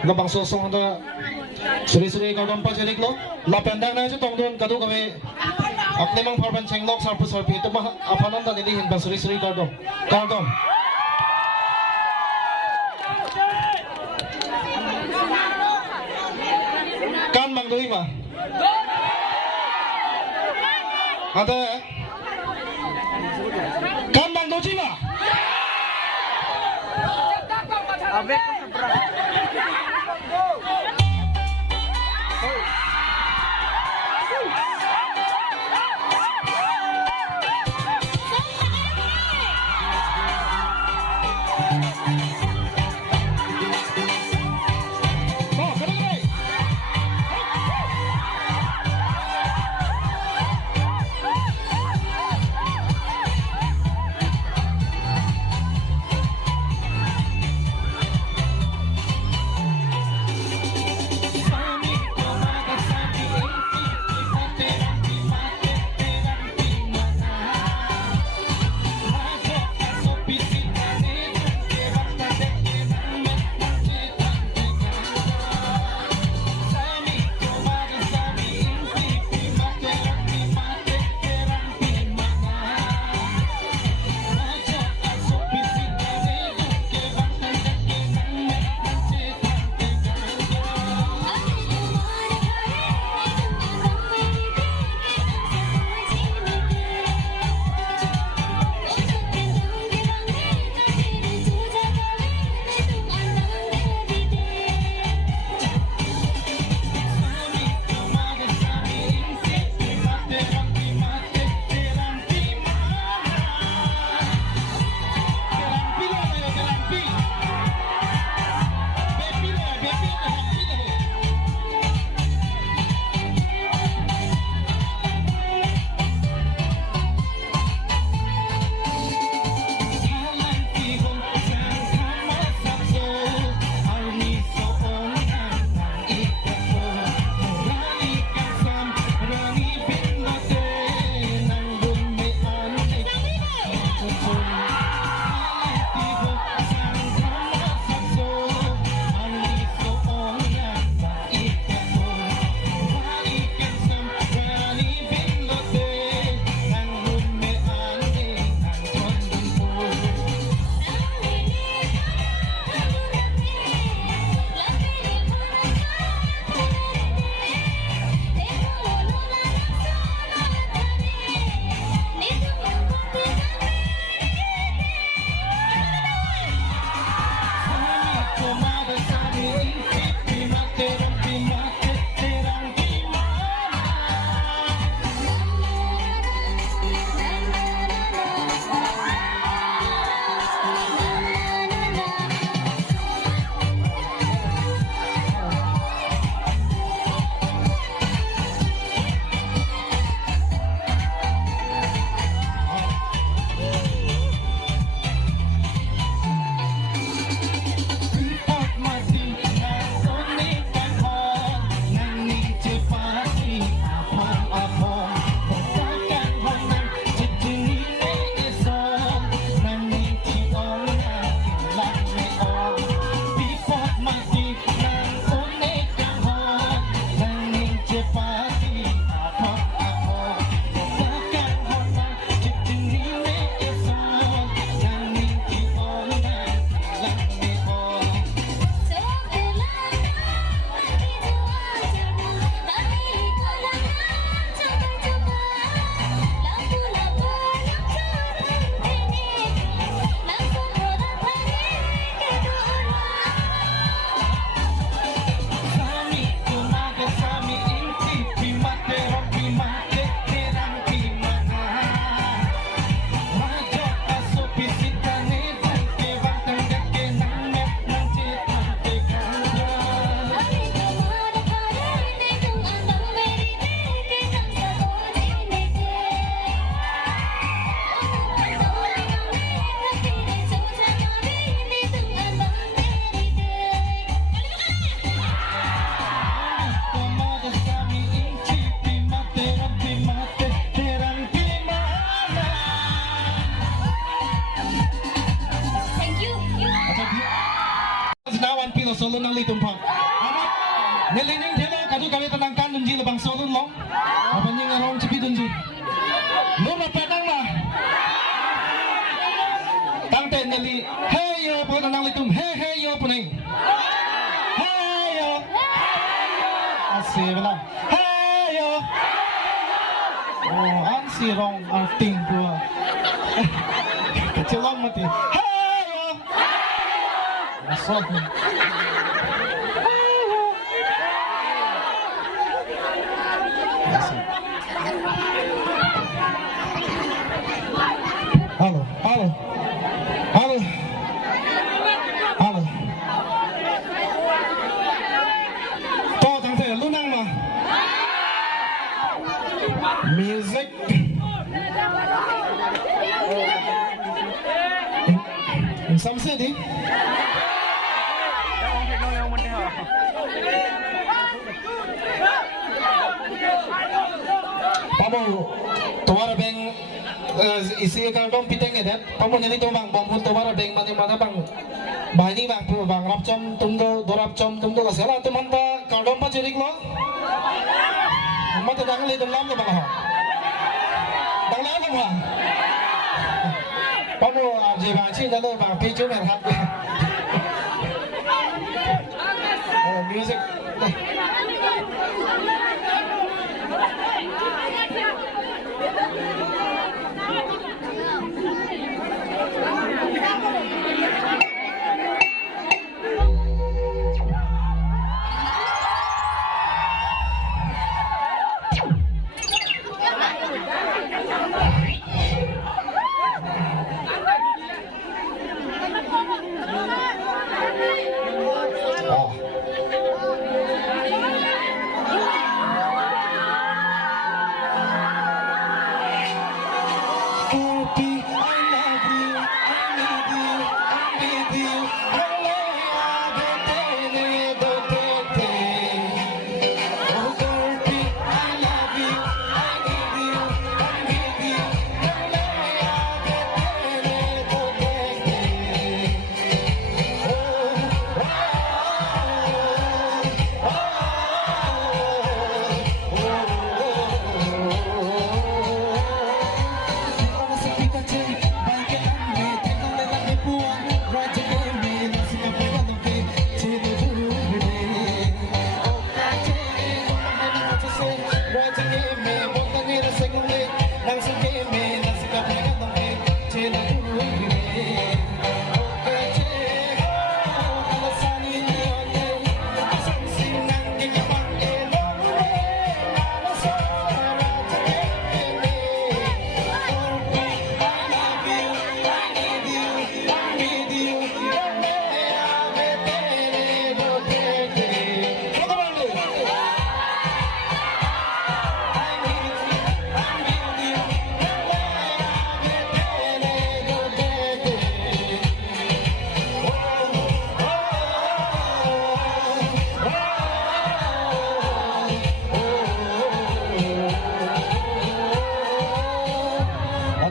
Gabang sosong anda suri-suri kau gampa jadi lo. Lapendang na itu tongdon kadu kami. Akne mang farban cenglok sarpu sarpi itu mah apa nonton ini hinbang suri-suri kau dong. Kan bang doi mah. Ada. Kan bang doi mah. Abek seberang. solo nang litum pa. Nilining thelo kadu kami tanang kan dunji lebang solo long. Apa ni ngarong cepi dunji. Lu ma pedang ma. Tang ten nili hey yo po nang litum hey yo puning. Hey yo. Asih bela. Hey yo. Oh, an si rong arting pula. Kecil mati. Hey yo. Asal. Halo, halo, halo, halo. To thằng thầy lu năng mà. Music. Some city. Pamo, tumara beng isi ka dom piteng edet. Pamo nyali tumang bombul tumara beng mana bang. Bahini bang pu bang rapcom tumdo dorap com tumdo kasela tumanta ka dom pa jerik lo. Mata dang le dom lam lo bang ha. Dang lam lo ha. Pamo je bang chi dalo bang pi chu mer hat. Music.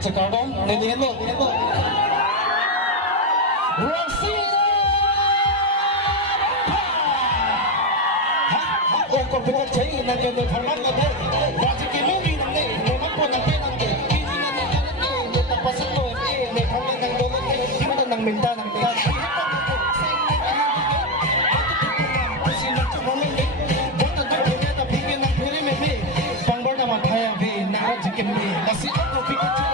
Cardon, niliendo. Rosina! Oh, computer chain, nandiyan yung format na din. Dati kinumi ng day, naman po ng pinang day. Hindi na nila day, may tapasok ko, may pangin ng dolot day. Hindi ng minta ng day. Pangbar naman tayo, nakajikin me. Kasi ako, Pikachu.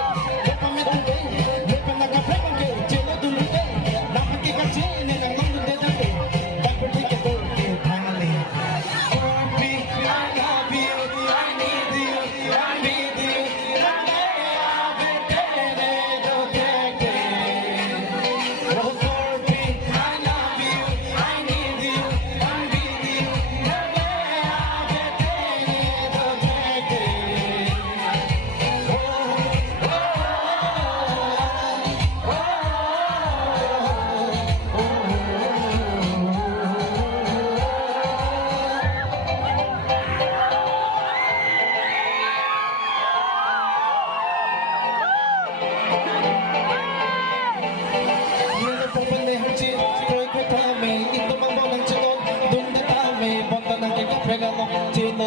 Ito mang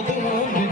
Thank you.